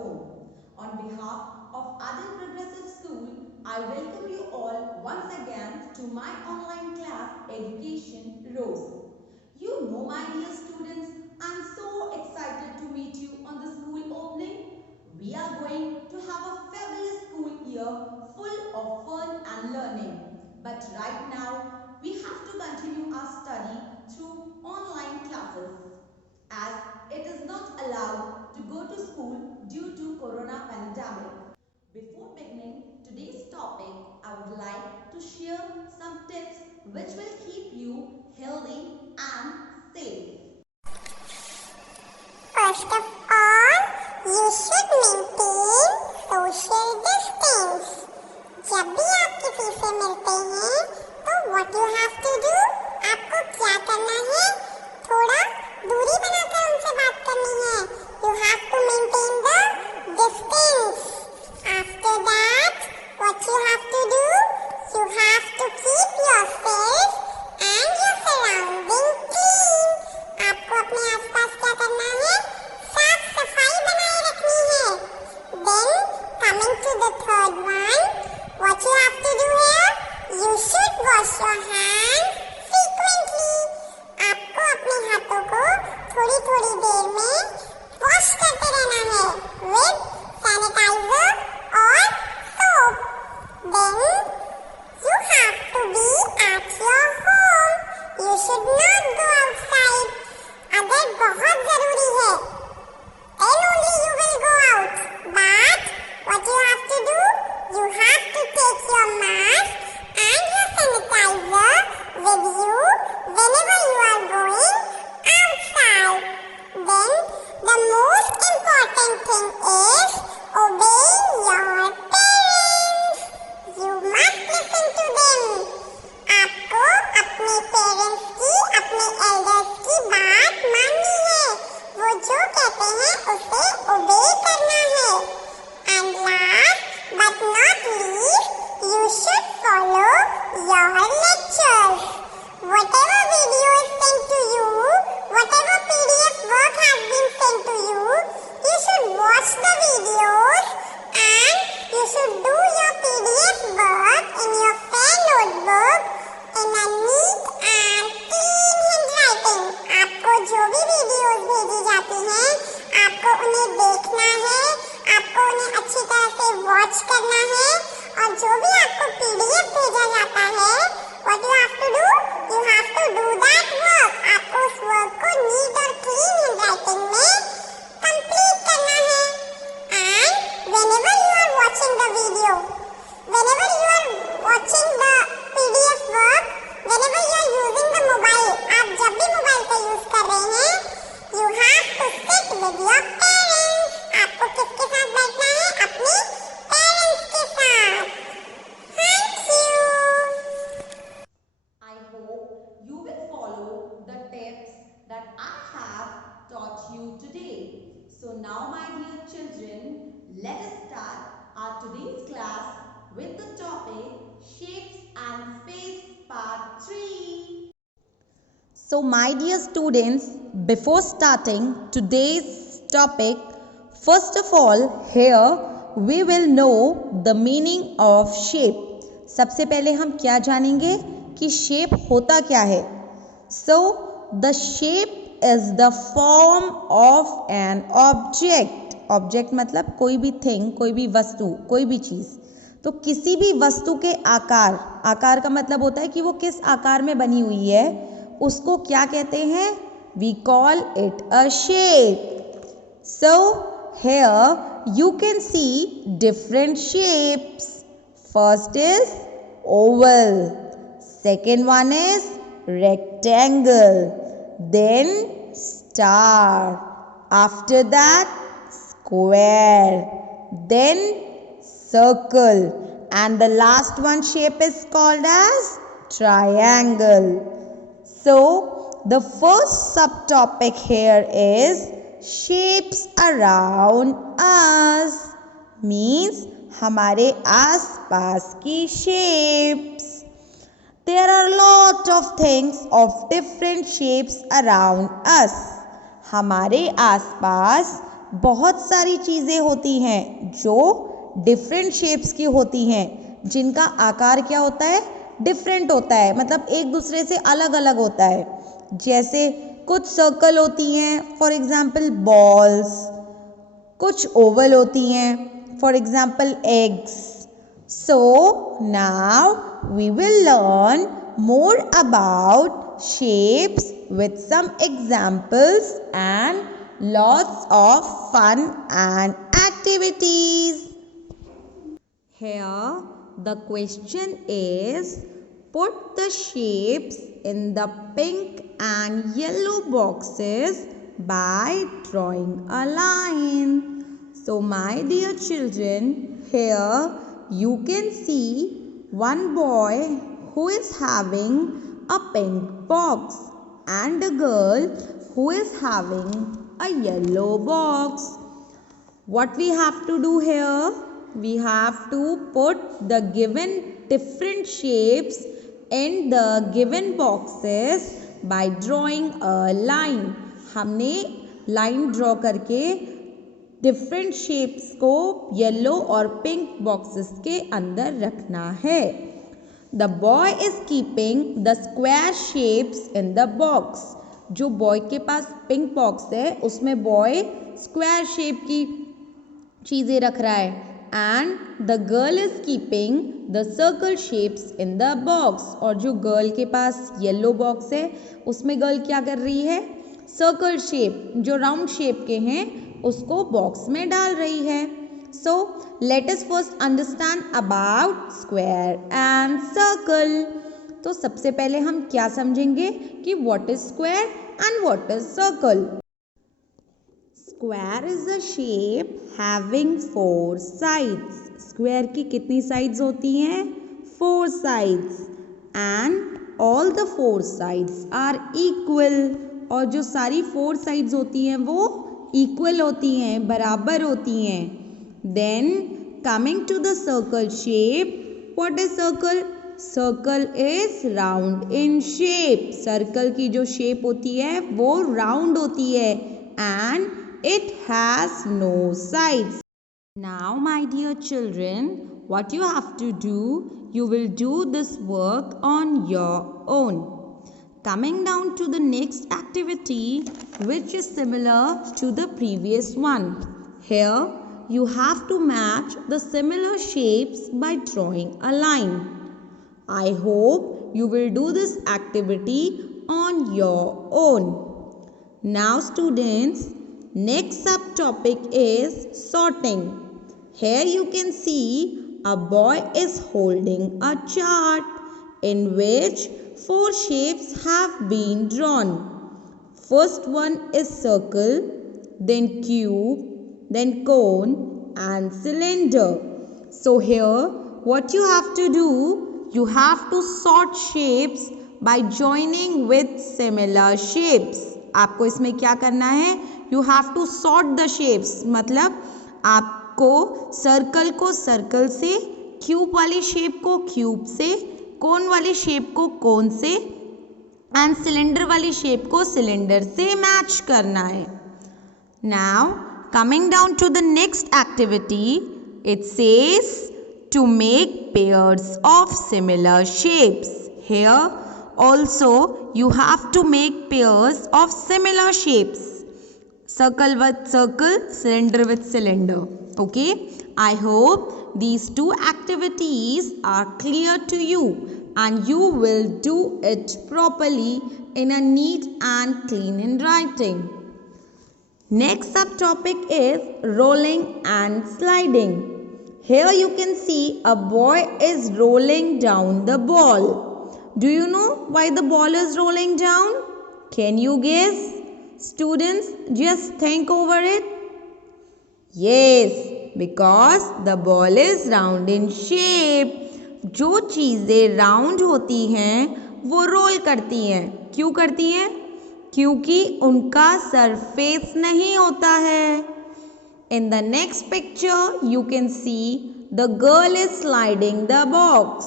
home. On behalf of Adil Progressive School, I welcome you all once again to my online class Education Rose. You know, my dear students, I'm so excited to meet you on the school opening. We are going to have a fabulous school year full of fun and learning. But right now, we have to continue our study through online classes as it is not allowed to go to school due to corona pandemic. Before beginning today's topic, I would like to share some tips which will keep you healthy and safe. First of all, you should maintain social distance. जब भी आप किसी से मिलते हैं, तो what you have to do? आपको क्या करना है? थोड़ा दूरी बनाकर उनसे बात करनी है. You have to maintain the distance. After that, what you have to do? You have to keep yourself and your surrounding clean. आपको अपने आसपास क्या करना है? साफ सफाई बनाए रखनी है. Then coming to the third one, what you have to do here? You should wash your hands frequently. आपको अपने हाथों को थोड़ी थोड़ी देर में वॉश करते रहना है with sanitizer or soap. Then you have to be at your home. You should not go outside. अगर बहुत जरूरी है, then only you will go out. But what you have to do? You have to take your mask and your sanitizer with you whenever you are going outside. Then the most important thing is obeying your parents. You must listen to them. आपको अपने parents की, अपने elders की बात माननी है. वो जो कहते हैं उसे ओबे करना है. And last but not least, you should follow your lectures. Whatever video is sent to you, whatever PDF work has been sent to you, you should watch the videos and you should do your PDF work in your fair notebook in a neat and clean handwriting. आपको जो भी videos भेजी जाती हैं, आपको उन्हें देखना है, आपको उन्हें अच्छी तरह से वॉच करना है और जो भी आपको PDF भेजा जाता है, what you have to do? You have to do that work. आपको उस वर्क को नीट और क्लीन हैंडराइटिंग में कंप्लीट करना है. And whenever you are watching the video, whenever you are watching the PDF work, whenever you are using the mobile, आप जब भी मोबाइल का यूज कर रहे हैं, you have to sit with your parents. आपको किसके साथ बैठना है? अपने पेरेंट्स के साथ. Thank you. I hope you will follow the tips that I have taught you today. So now, my dear children, let us start our today's class with the topic Shapes and Space Part 3. So my dear students, before starting today's topic, first of all, here we will know the meaning of shape. सबसे पहले हम क्या जानेंगे कि shape होता क्या है. So the shape is the form of an object. Object मतलब कोई भी thing, कोई भी वस्तु, कोई भी चीज़. तो किसी भी वस्तु के आकार, आकार का मतलब होता है कि वो किस आकार में बनी हुई है, उसको क्या कहते हैं? We call it a shape. So here you can see different shapes. First is oval. Second one is rectangle. Then star. After that square. Then circle. And the last one shape is called as triangle. So the first subtopic here is shapes around us. Means हमारे आसपास की shapes. There are a lot of things of different shapes around us. हमारे आसपास बहुत सारी चीज़ें होती हैं जो डिफरेंट शेप्स की होती हैं, जिनका आकार क्या होता है, डिफरेंट होता है, मतलब एक दूसरे से अलग अलग होता है। जैसे कुछ सर्कल होती हैं, फॉर एग्जाम्पल बॉल्स, कुछ ओवल होती हैं, for example eggs. So now we will learn more about shapes with some examples and lots of fun and activities. Here the question is, put the shapes in the pink and yellow boxes by drawing a line. So my dear children, here you can see one boy who is having a pink box and a girl who is having a yellow box. What we have to do here? We have to put the given different shapes in the given boxes by drawing a line. हमने line draw करके different shapes को yellow और pink boxes के अंदर रखना है। The boy is keeping the square shapes in the box. जो boy के पास पिंक बॉक्स है उसमें बॉय स्क्वायर शेप की चीज़ें रख रहा है, and the girl is keeping the circle shapes in the box. और जो गर्ल के पास येलो बॉक्स है उसमें गर्ल क्या कर रही है, सर्कल शेप जो राउंड शेप के हैं उसको बॉक्स में डाल रही है। So let us first understand about square and circle. तो सबसे पहले हम क्या समझेंगे कि what is square and what is circle. Square is a shape having four sides. Square की कितनी sides होती हैं? Four sides. And all the four sides are equal. और जो सारी four sides होती हैं वो equal होती हैं, बराबर होती हैं। Then coming to the circle shape, what is circle? Circle is round in shape. Circle की जो shape होती है वो round होती है and it has no sides. Now my dear children, what you have to do, you will do this work on your own. Coming down to the next activity, which is similar to the previous one. Here you have to match the similar shapes by drawing a line. I hope you will do this activity on your own. Now students, next subtopic is sorting. Here you can see a boy is holding a chart in which four shapes have been drawn. First one is circle, then cube, then cone and cylinder. So here what you have to do, you have to sort shapes by joining with similar shapes. आपको इसमें क्या करना है, you have to sort the shapes, मतलब आपको circle को circle से, cube वाली शेप को क्यूब से, कोन वाली शेप को कोन से एंड सिलेंडर वाली शेप को सिलेंडर से मैच करना है। Now coming down to the next activity, it says to make pairs of similar shapes. Here also you have to make pairs of similar shapes. Circle with circle, cylinder with cylinder. Okay, I hope these two activities are clear to you and you will do it properly in a neat and clean handwriting. Next subtopic is rolling and sliding. Here you can see a boy is rolling down the ball. Do you know why the ball is rolling down? Can you guess? Students, just think over it. Yes, because the ball is round in shape. जो चीज़ें round होती हैं वो role करती हैं। क्यों करती हैं? क्योंकि उनका सरफेस नहीं होता है। In the next picture you can see the girl is sliding the box.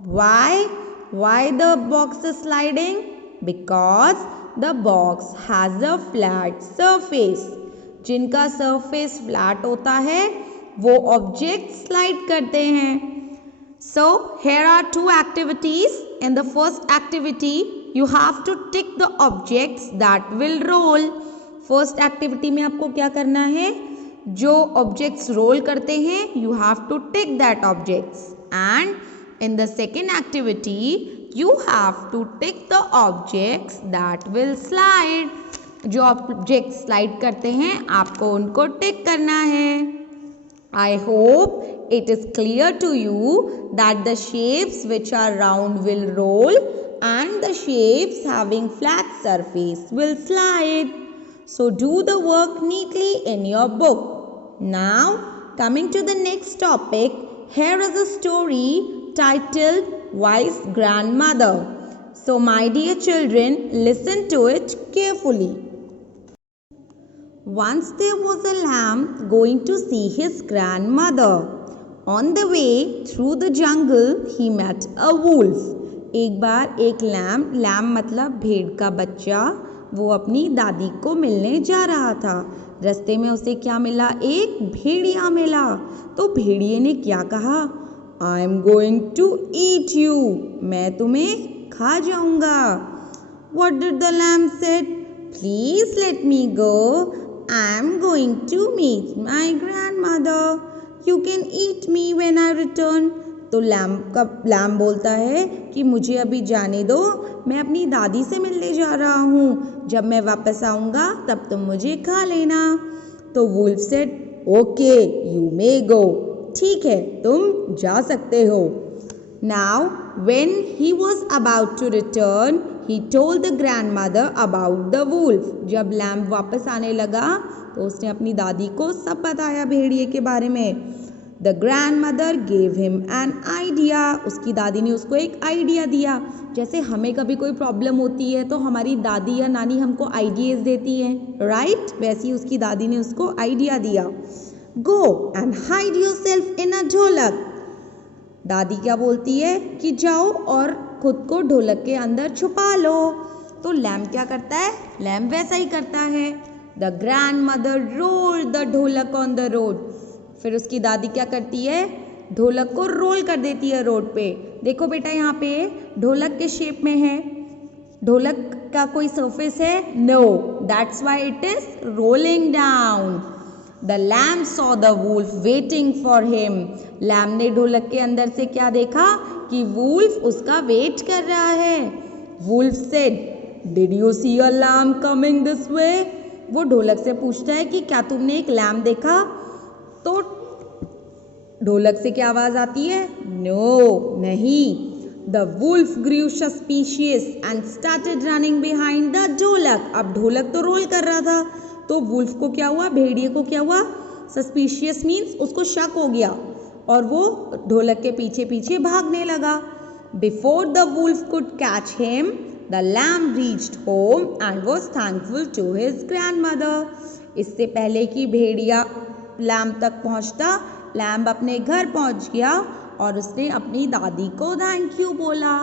Why? Why the box is sliding? Because the box has a flat surface. जिनका सरफेस फ्लैट होता है वो ऑब्जेक्ट स्लाइड करते हैं. So here are two activities. In the first activity you have to tick the objects that will roll. First activity में आपको क्या करना है, जो objects roll करते हैं you have to tick that objects. And in the second activity you have to tick the objects that will slide. जो objects slide करते हैं आपको उनको tick करना है. I hope it is clear to you that the shapes which are round will roll and the shapes having flat surface will slide. So do the work neatly in your book. Now coming to the next topic, here is a story titled Wise Grandmother. So my dear children, listen to it carefully. Once there was a lamb going to see his grandmother. On the way through the jungle he met a wolf. एक बार एक lamb मतलब भेड़ का बच्चा, वो अपनी दादी को मिलने जा रहा था. रास्ते में उसे क्या मिला, एक भेड़िया मिला. तो भेड़िए ने क्या कहा, I am going to eat you. मैं तुम्हें खा जाऊंगा. What did the lamb said? Please let me go. I am going to meet my grandmother. You can eat me when I return. तो लैम बोलता है कि मुझे अभी जाने दो, मैं अपनी दादी से मिलने जा रहा हूँ, जब मैं वापस आऊँगा तब तुम मुझे खा लेना. तो wolf said okay you may go. ठीक है तुम जा सकते हो. Now when he was about to return he told the grandmother about the wolf. जब लैम्ब वापस आने लगा तो उसने अपनी दादी को सब बताया भेड़िए के बारे में. The grandmother gave him an idea. उसकी दादी ने उसको एक आइडिया दिया. जैसे हमें कभी कोई प्रॉब्लम होती है तो हमारी दादी या नानी हमको आइडियाज देती हैं, राइट? वैसे ही उसकी दादी ने उसको आइडिया दिया. Go and hide yourself in a ढोलक. दादी क्या बोलती है कि जाओ और खुद को ढोलक के अंदर छुपा लो. तो लैम्ब क्या करता है, लैम्ब वैसा ही करता है. द ग्रैंडमदर रोल्ड द ढोलक ऑन द रोड. फिर उसकी दादी क्या करती है, ढोलक को रोल कर देती है रोड पे. देखो बेटा यहाँ पे ढोलक के शेप में है, ढोलक का कोई सरफेस है, no, that's why it is rolling down. The lamb saw the wolf waiting for him. Lamb ने ढोलक के अंदर से क्या देखा कि वुल्फ उसका वेट कर रहा है. Wolf said, Did you see a lamb coming this way? वो ढोलक से पूछता है कि क्या तुमने एक लैम देखा? तो ढोलक से क्या आवाज आती है, नो, नहीं. The wolf grew suspicious and started running behind the ढोलक. अब ढोलक तो रोल कर रहा था, तो वुल्फ को क्या हुआ, भेड़िए को क्या हुआ, सस्पिशियस मीन्स उसको शक हो गया और वो ढोलक के पीछे पीछे भागने लगा. Before the wolf could catch him the lamb reached home and was thankful to his grandmother. इससे पहले कि भेड़िया लैम्ब तक पहुंचता, लैम्ब अपने घर पहुंच गया और उसने अपनी दादी को थैंक यू बोला.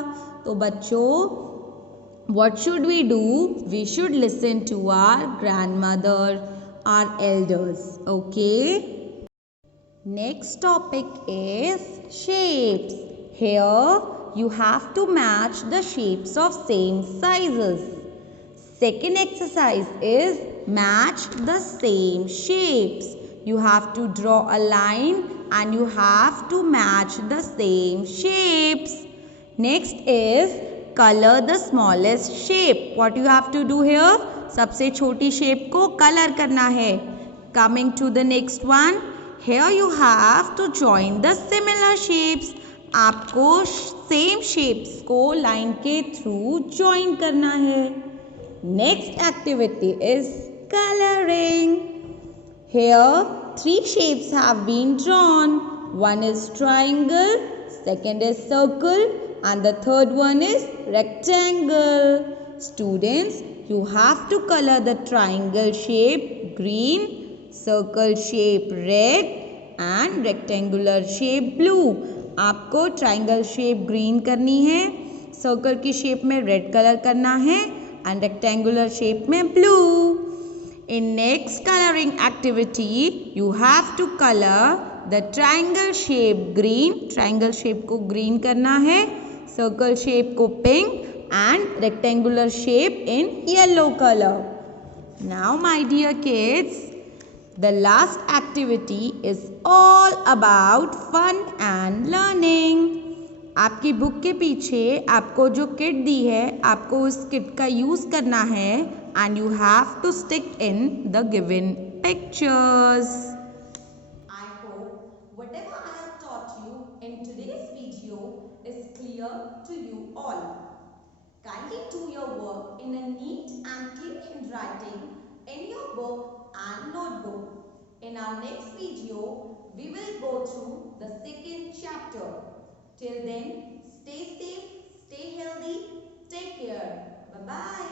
तो बच्चों, what should we do? We should listen to our grandmother, our elders. Okay? Next topic is shapes. Here you have to match the shapes of same sizes. Second exercise is match the same shapes. You have to draw a line and you have to match the same shapes. Next is color the smallest shape. What you have to do here? सबसे छोटी shape को colour करना है. Coming to the next one, here you have to join the similar shapes. आपको same shapes को line के through join करना है. Next activity is coloring. Here 3 shapes have been drawn. One is triangle, second is circle, and the third one is rectangle. Students, you have to color the triangle shape green, circle shape red and rectangular shape blue. आपको triangle shape green करनी है, circle की shape में red color करना है and rectangular shape में blue. In next coloring activity, you have to color the triangle shape green. Triangle shape को green करना है, circle shape को pink and rectangular shape in yellow color. Now my dear kids, the last activity is all about fun and learning. आपकी book के पीछे आपको जो kit दी है, आपको उस किट का यूज करना है and you have to stick in the given pictures. I hope whatever I have taught you in today's video is clear to you all. Kindly do your work in a neat and clean handwriting in your book and notebook. In our next video, we will go through the second chapter. Till then, stay safe, stay healthy, take care. Bye-bye.